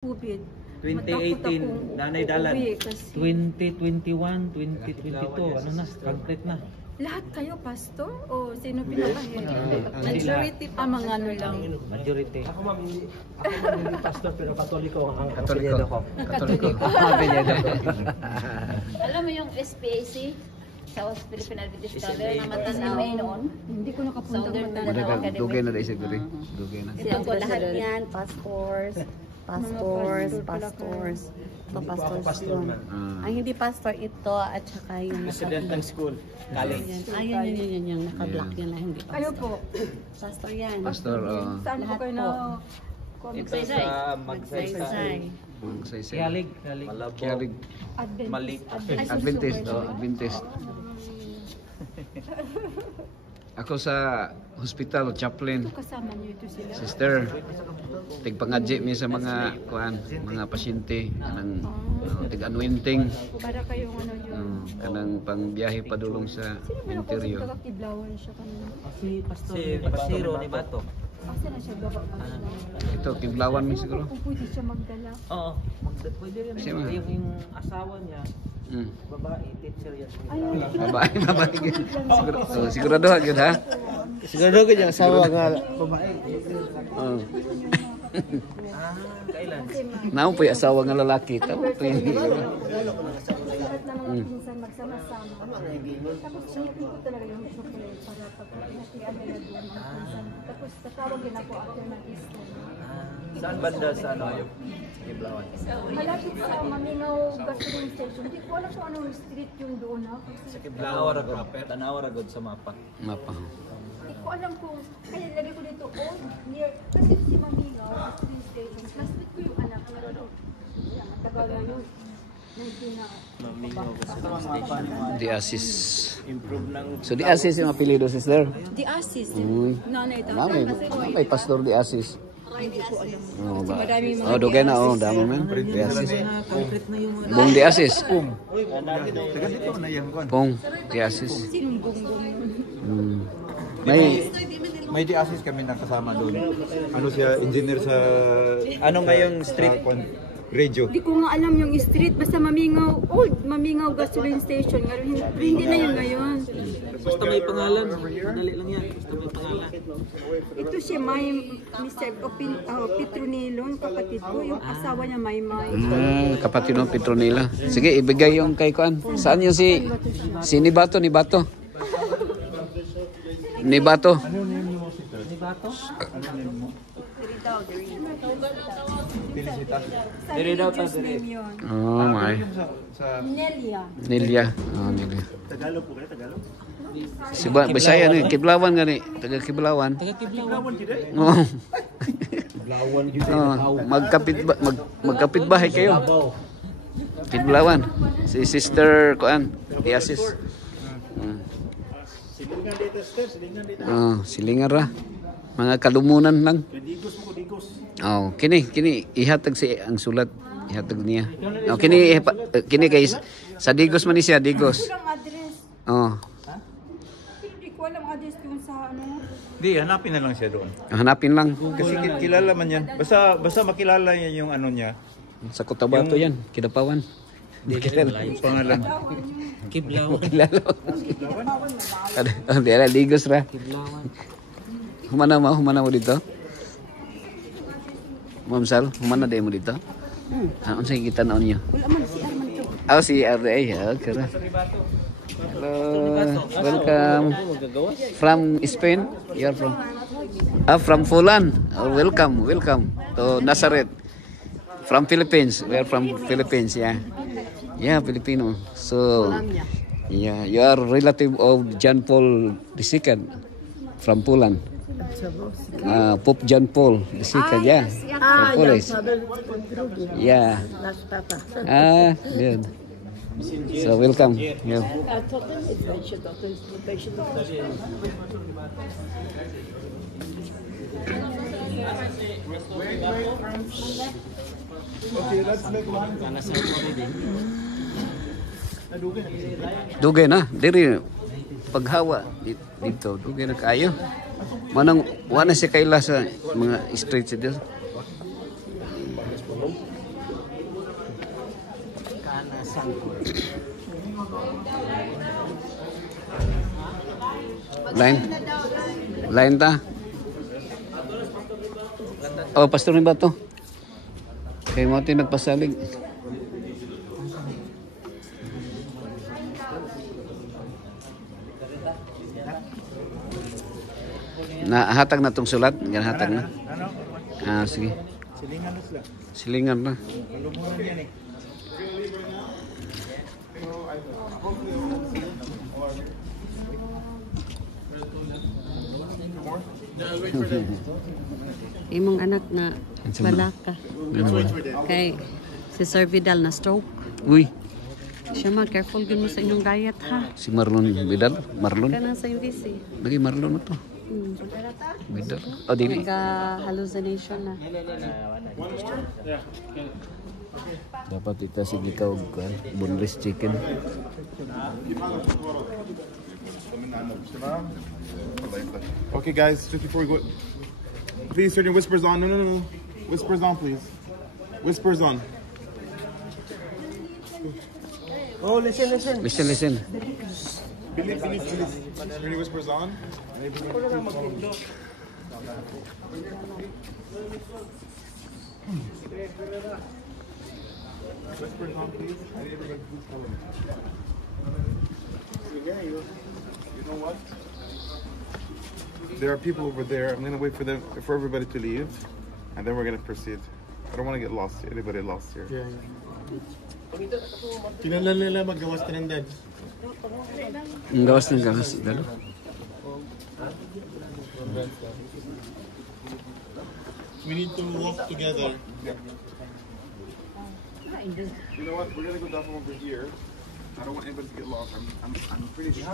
COVID. 2018, Nanay Dalan. 2021, 2022, ano na, concrete na. Lahat kayo, pastor? O sino pinaka-head? Majority pa, mga ano lang. Majority. Ako ma'am, hindi pastor pero katoliko ang Katoliko. ko. Katoliko. Alam mo yung SPAC? South Philippine Adventist Scholar na matanaw noon? Hindi ko nakapunta Southern matanda. Mindanao. Dugay na dahil siguro. Dugay na. Ito po lahat yan, pastors. Ito pastors yun. Ang hindi pastor ito at saka yung President ng school, college. Ayun, yung naka-block yan na hindi pastor. Kayo po, Pastor yan. Pastor, saan po Lahat kayo po. na Magsaysay. Magsaysay. Saysay. Kialig. Kialig. Malik. Adventist. Adventist. Ako sa hospital, chaplain. kasama niyo ito sila? Sister, tigpangadji mi sa mga mga pasyente kanang tig-anointing Para kayong ano yun. kanang pangbiyahe padulong sa Sino ko interior. Kiblawan siya kanina? Si Pasiro ni Bato. Kasi na siya baba. Ito kiblawan mi siguro. Kung pwede siya magdala. Oo, pwede rin. Sino? Yung asawa niya, babae, teacher yan. Babae. Sigurado gyud ha. Siguro ko yung asawa nga babae. Kailan? Nao po yung asawa nga lalaki. Tama po yun. Lahat ng mga pinsan magsama-sama. Tapos sinipin ko talaga yung chocolate para pagkakinakian nila doon mga pinsan. Tapos tatawag din ako after ng Easter. Saan banda sa ano yung Kiblawan? Malapit sa Mamingaw Gasoline Station. Hindi ko alam kung anong street yung doon ha. Sa Kiblawan, Tanawa ragod sa mapa. Mapa. Hindi ko alam kung, kaya lagay ko dito, near, kasi si Mamingaw Gasoline Station. Classmate ko yung anak na ano. Yan, matagal na yun. Di Asis. Improve ng... So Di Asis yung apelido, sister? Di Asis. Uy. Nanay tatay. May pastor Di Asis. Hindi ko alam. Oh, ba? Madaming mga Oh, dugay na oh, damo man. Di Asis. Concrete na yung... Bong Di Asis. Ano Bong Di Asis. Sinong bungbong? May di-assist kami na kasama doon. Ano siya, engineer sa Ano ngayong street? radio. Hindi ko nga alam yung street. Basta Mamingaw, Mamingaw Gasoline Station. Hindi na yun ngayon. Basta may pangalan. Madali lang yan. Basta may pangalan. Ito siya, Mr. Petronilon, kapatid ko. Yung asawa niya, Maymay. Kapatid ng Petronila. Sige, ibigay yung kay Kuan. Saan yung si Nibato? Nibato. Nibato? Diri daw ta diri. Oh my. Nelia. Nelia. Oh, Nelia. Tagalog po kayo, Tagalog? Si Bisaya ni Kiblawan gani, taga Kiblawan. Kiblawan kita eh. Oh. Kiblawan kita. Magkapit bahay kayo. Kiblawan. Si Sister Kuan, Iasis. Silingan dito, sister. Silingan dito. Oh, silingan ra. Mga kalumunan lang. Digos mo ko, digos. Oh, kini ihatag si ang sulat, ihatag niya. Oh, kini kay sa Digos man ni siya, Digos. Walang address. Oh, Hindi ko alam address doon sa ano. Di, hanapin na lang siya doon. hanapin lang Kasi kilala man yan. Basta makilala niya yung ano niya. sa Cotabato yan, Kidapawan. Yung pangalan. Kiblawan. Kilala. Di ala Digos ra. Humana mo dito? Ma'am Sal, humana day mo dito? Unsay kita naon niyo? Wala man si Arman to. Si RA. Okay ra. Hello. Welcome. From Spain? You're from? From Fulan. Welcome to Nazareth. From Philippines. We are from Philippines, yeah. Yeah, Filipino. So, yeah, you are relative of John Paul II from Pulan. Pope John Paul II, yeah. From Pulis. Yeah. Good. So, welcome. Yeah. Dugay na, diri paghawa dito, dugay na kayo. Manang wala siya kaila sa mga streets dito. Line? Line ta? Oh, pastor ni ba to? Kay mo ito nagpasalig. Nahatag na tong sulat? Yan hatag na? Ah, sige. Silingan na sila. Silingan na. Lumunan yan eh. Imong anak na balaka. Kay si Sir Vidal na stroke. Uy, Siya man, careful din mo sa inyong diet ha. si Marlon Vidal. Marlon? Kanang sa UDC. Lagi Marlon na to. Vidal. Oh, dili. Nagka-hallucination na. Dapat ita sige ka og boneless chicken. Okay, guys, just before we go, please turn your whispers on. No. Whispers on, please. Whispers on. Oh, listen. Listen. Please. Turn your whispers on. Whispers on, please. I need everybody to please follow me. You know what? There are people over there. I'm gonna wait for everybody to leave, and then we're gonna proceed. I don't want to get lost. Anybody lost here? Yeah. Kinalan nila maggawas ka ng dad. Ang gawas ng gawas. Dalo. We need to walk together. You know what? We're gonna go down from over here. I don't want anybody to get lost. I'm pretty sure.